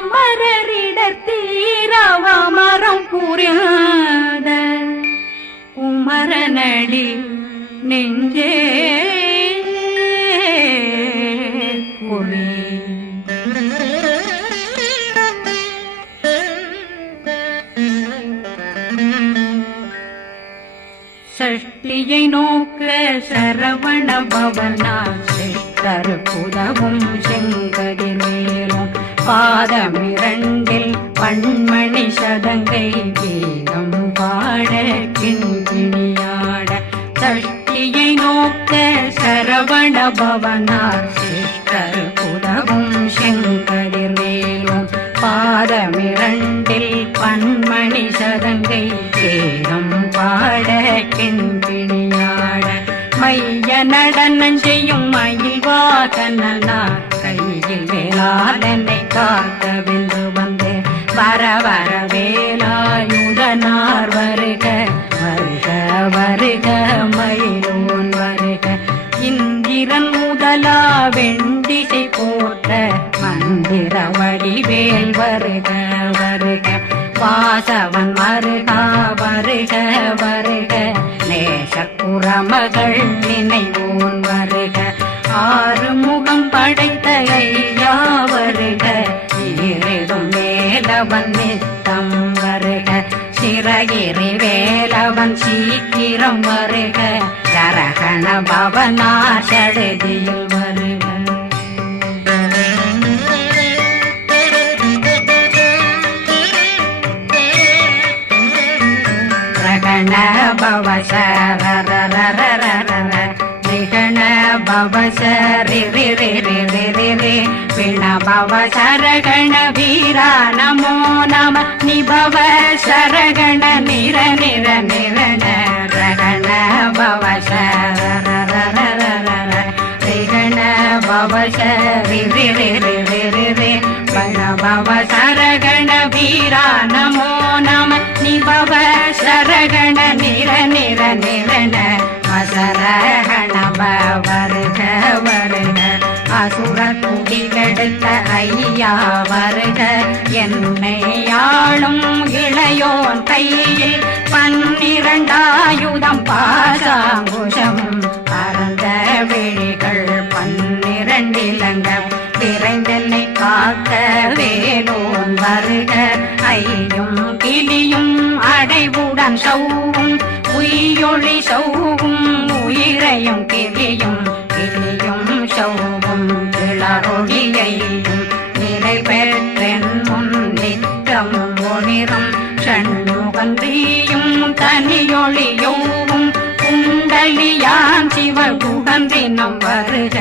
அமரரிடத்தீரவமரம் புரியாத குமரனடி நெஞ்சே குமி. சஷ்டியை நோக்க சரவண பவனா சிஷ்டர் புதவும் செங்கடி. பாதமிரண்டில் பண்மணி சதங்கை வேதம் பாட கிண்கிணியாட சஷ்டியை நோக்க சரவண பவனார் சிஷ்டர் புதவும் செங்கடிர் மேலும் பாதமிரண்டில் பண்மணி சதங்கை வேதம் பாட கிண்கிணியாட மைய நடனம் செய்யும் மயில் வாகனார் காத்த வேளாளனை காக்க வந்து வர வர வேலாயுதனார் வருக வருக வருக மயிலோன் வருக. இந்திரன் முதலா வெண்டிசை போற்ற மந்திர வடிவேல் வருக வருக. வாசவன் வருகா வருக வருக. நேச குரமகள் நினைவோன் வருக. ஆறு முகம் படைத்த வேலவன் நித்தம் வருக. சிறகிரி வேலவன் சீக்கிரம் வருக. சரகண பவனா வருக. ரகண பவ சரரரரரரர நிகண பவ பிண பவ சரகண நிபவ சரகண நிர நிர நிரண ரகண பவ சரரரரரர பவ சரி பண பவ சரகண வீரா நமோ நம நிபவ சரகண நிர நிர நிரண அசரகண வருக வருக அசுர குடிகெடுத்த ஐயா வருக என்னை ஆளும் இளையோன் கையில் பன்னிரண்டாயுதம் பாசாங்குஷம் பரந்த விழிகள் பன்னிரண்டிலங்க விரைந்தனை காக்க வேலோன் வருக. ஐயும் கிளியும் அடைவுடன் சௌவும் உயிரொளி சௌவும் உயிரையும் கிளி குகந்தினம் வருக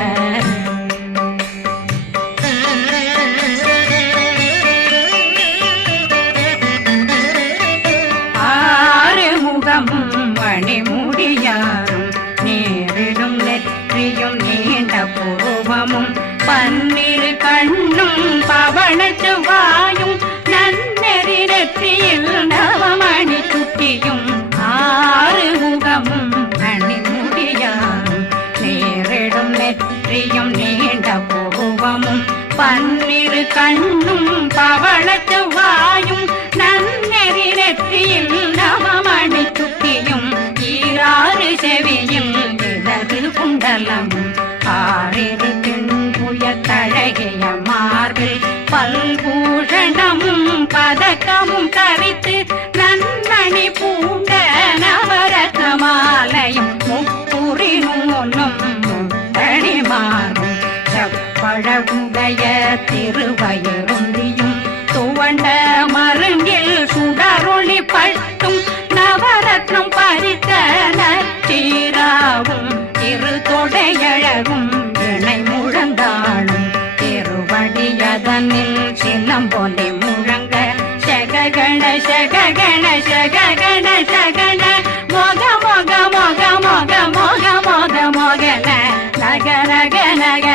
ஈராறு செவியில் இடது குண்டலம் ஆறிரு தின்புய தழகைய மார்பில் பல்பூஷணமும் பதக்கமும் தரித்து நன்மணி பூண்ட நவரத்ன மாலையும் முப்புரி நூலும் முத்தணி மாறும் செப்பழகுடைய திருவயருந்தியும் ಶಗ ಗಣ ಶಗ ಗಣ ಶಗಣ ಮೊಗ ಮೊಗ ಮೊಗ ಮೊಗ ಮೊಗ ಮೊಗ ಮೊಗನ ನಗರ ಗನಗ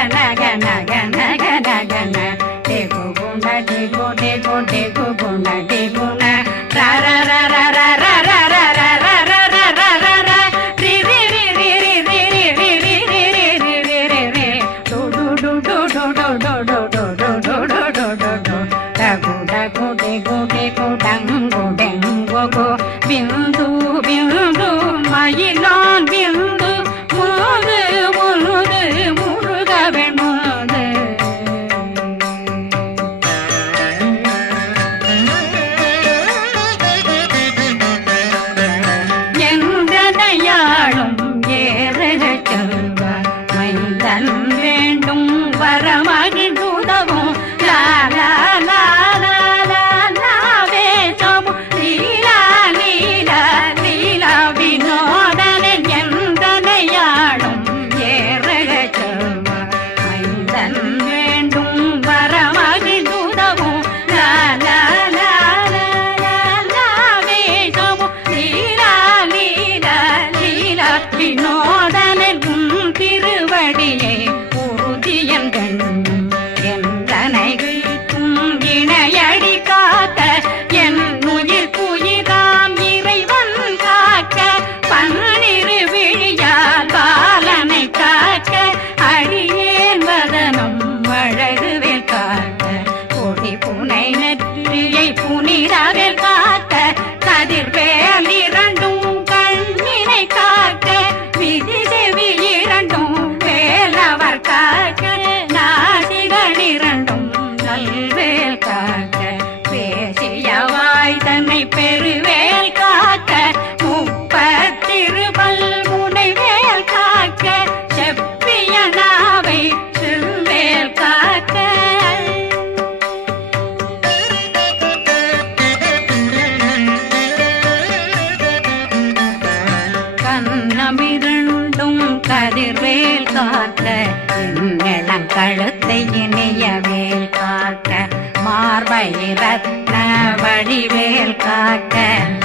ரத்ன வழிவேல் காக்க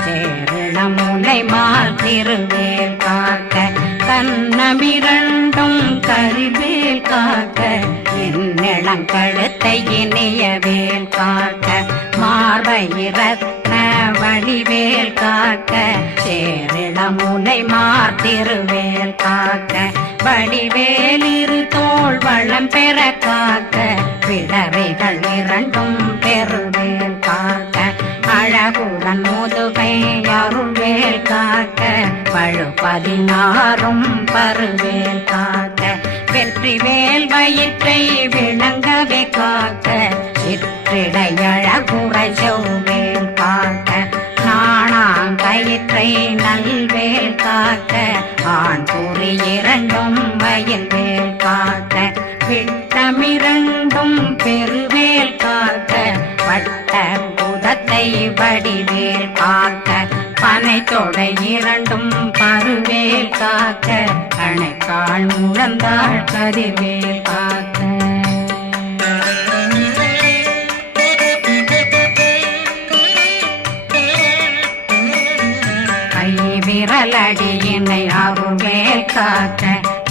சேரணம் முனை மால் திருவேல் காக்க கண்ணமிரண்டும் கரிவேல் காக்க என்னிடம் கழுத்தை இணையவேல் காக்க மார்பயிரத்ன வழிவேல் காக்க சேரிடம் முனை மார்த்திருவேல் காக்க வடிவேல் இரு தோள் வளம் பெற காக்க பிடரைகள் இரண்டும் பெறுவேல் காக்க. அழகுடன் முதுகையருள்வேல் காட்ட பழு பதினாறும் பருவேல் தொடை இரண்டும் பருவேல் காக்க அணைக்கால் முழந்தாள் கதிர்வேல் காக்க. கை விரலடியினை அருவேல் காக்க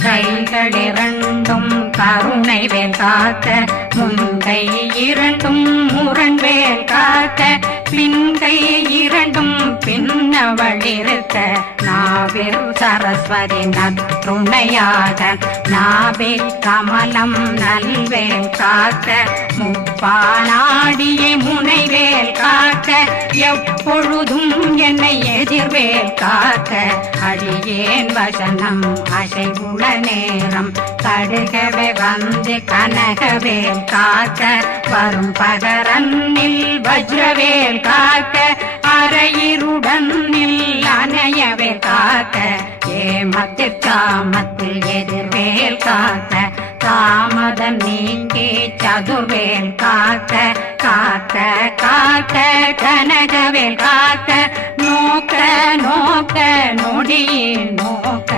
கைகளிரண்டும் கருணை வேல் காக்க முந்தை இரண்டும் முரண்வேல் காக்க பின்கை இரண்டும் பின்னவழிருக்க நாவில் சரஸ்வதி நற்றுணையாக நாவில் கமலம் நல்வேல் காக்க முப்பானாடியை முனைவேல் காக்க எப்பொழுதும் என்னை எதிர்வேல் காக்க அடியேன் வசனம் அசைவுள நேரம் கடுகவே வந்து கனகவேல் காக்க வரும் பகரன்னில் வஜ்ரவேல் காக்க அரையிருடன் அணையவே காக்க. ஏமத்தில் காமத்தில் எதிர்வேல் காக்க. தாமதம் நீக்கி சதுர்வேல் காக்க. காக்க காக்க கனகவேல் காக்க. நோக்க நோக்க நொடியில் நோக்க.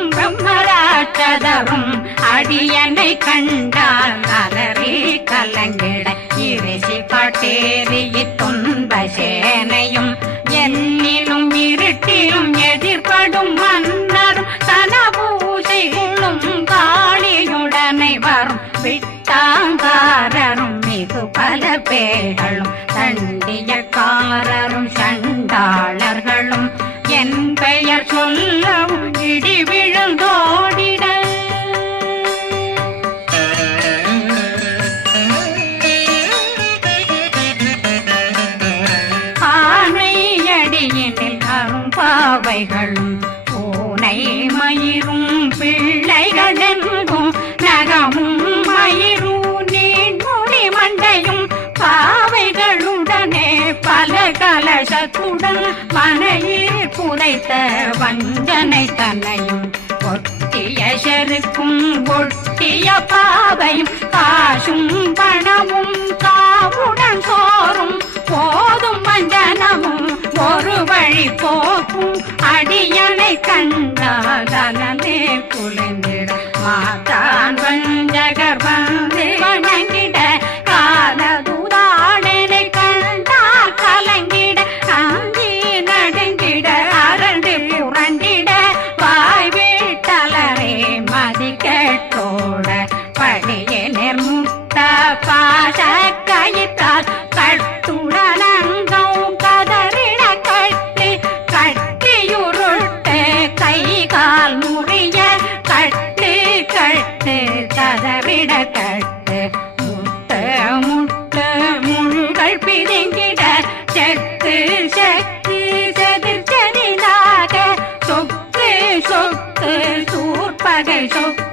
பிரம்மராட்சதரும் அடியனை கண்டால் அலறி கலங்கிட இறைசி காட்டேறி துன்ப சேனையும் என்னிலும் இருட்டிலும் எதிர்படும் மன்னரும் தனபூசைகளும் காளியுடனை வரும் விட்டாங்காரரும் மிகு பல பேர்களும் தண்டியக்காரரும் சண்டாள பிள்ளைகளெங்கும் நகமும் மயிரும் நீண்முடி மண்டையும் பாவைகளுடனே பல கலசத்துடன் மனையில் புதைத்த வஞ்சனை தன்னையும் ஒட்டிய செருக்கும் ஒட்டிய பாவையும் காசும் பணமும் காவுடன் சோறும் போதும் மஞ்சனமும் ஒரு வழி போக்கும் அடியனை கண்டாதலே குளிந்திட மாதான் 大概周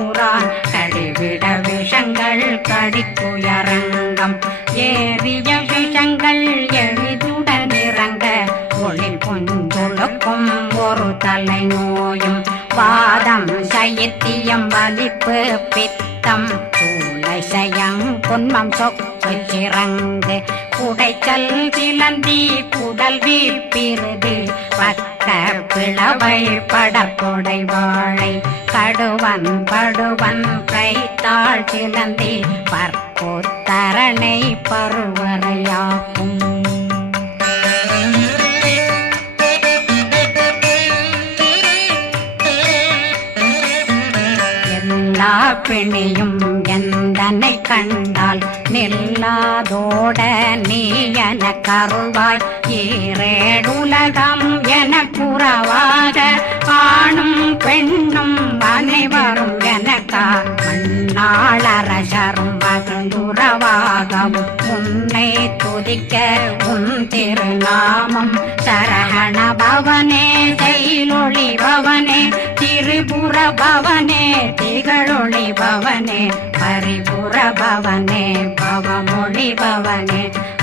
செய்யான் கூறான் விஷங்கள் கடிக்குயரங்கம் ஏறிய விஷங்கள் எளிதுடன் இறங்க. ஒளில் பொஞ்சொழுக்கும் ஒரு தலை நோயும் பாதம் சைத்தியம் வலிப்பு பித்தம். சூளைசயம் பொன்மம் சொக்கு சிறங்கு. குடைச்சல் சிலந்தி குடல் வீப்பிருது பக்க பிளவை படற்கொடை வாழை கடுவன் படுவன் கைத்தாள் சிலந்தி பற்போத்தரணை பருவரையாக்கும். எல்லா பிணியும் எந்தனை கண்டால் நில்லாதோட நீ என கருவாய் ஈரேடுலகம் என குறவாக ஆணும் பெண்ணும் அனைவரும் எனக்கா மண்ணாளரசரும் மகிழ்ந்துறவாகவும் உன்னை துதிக்க உன் திருநாமம் சரகண பவனே செயலொளி பவனே திரிபுர பவனே திகழொளி பவனே பரிபுர பவனே பவமொழி பவனே.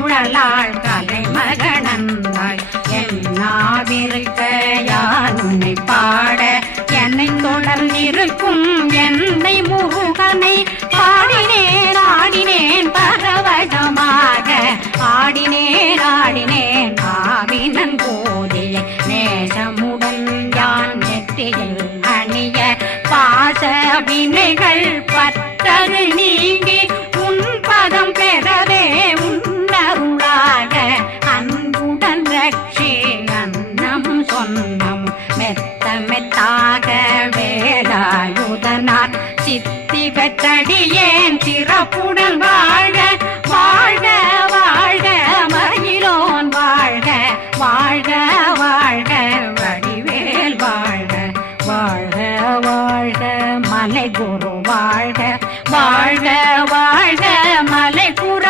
突然，辣耳。சிறப்புடன் வாழ வாழ்க வாழ்க மயிலோன் வாழ்க வாழ்க வாழ்க வடிவேல் வாழ்க வாழ்க வாழ்க மலை குரு வாழ்க வாழ்க வாழ்க மலை குரு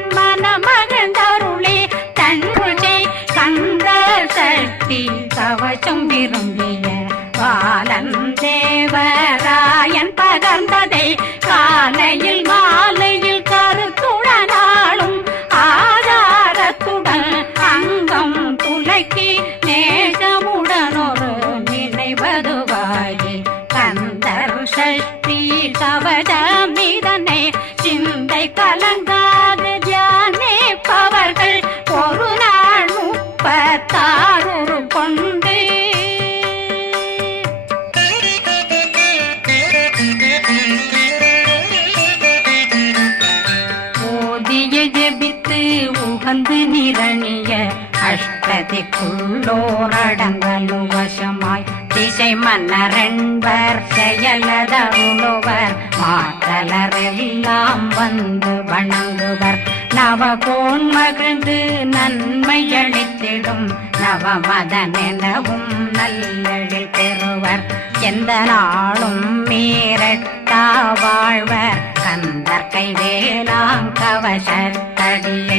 சக்தி கவசம் விரும்பிய பாலன் தேவராயன் பகர்ந்ததை காலையில் அஷ்டதிக்குள்ளோரடங்கலு வசமாய் திசை மன்னரென்பர் செயலதருளுவர் மாற்றலரெல்லாம் வந்து வணங்குவர். நவகோன் மகிழ்ந்து நன்மை அளித்திடும் நவமதனெனவும் நல்லெழில் பெறுவர். எந்த நாளும் மீறட்டா வாழ்வர். கந்தர் கைவேலாங் கவசத்தடிய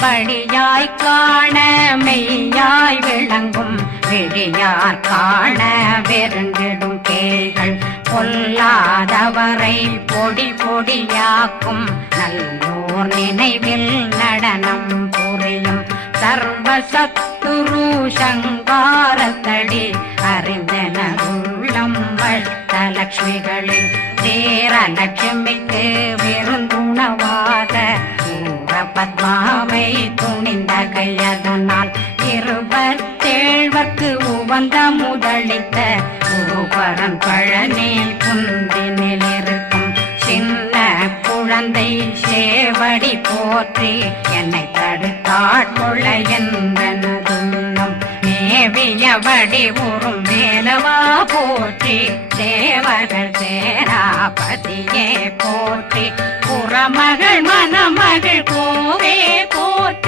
படியாய் காண மெய்யாய் விளங்கும் விழியார் காண வெருண்டிடும் கேள்கள் பொல்லாதவரை பொடி பொடியாக்கும் நல்லோர் நினைவில் நடனம் புரியும் சர்வசத்துரு சங்காரத்தடி அறிந்தனருள்ளம் வட்டலட்சுமிகளின் தேரலட்சுமிக்கு லட்சுமிக்கு விருந்துணவாத பத்மாவை துணிந்த கையதனால் இருபத்தேழ்வர்க்கு உவந்த முதலித்த ஊபரன் பழனி குந்தினில் இருக்கும் சின்ன குழந்தை சேவடி போற்றி என்னை தடுத்தாட்கொள்ள என்பனதுள்ளம் மேவியபடி உறும் மேலவா போற்றி தேவர்கள் சேராபதியே போற்றி புறமகள் மணமகள் கோவே போற்றி.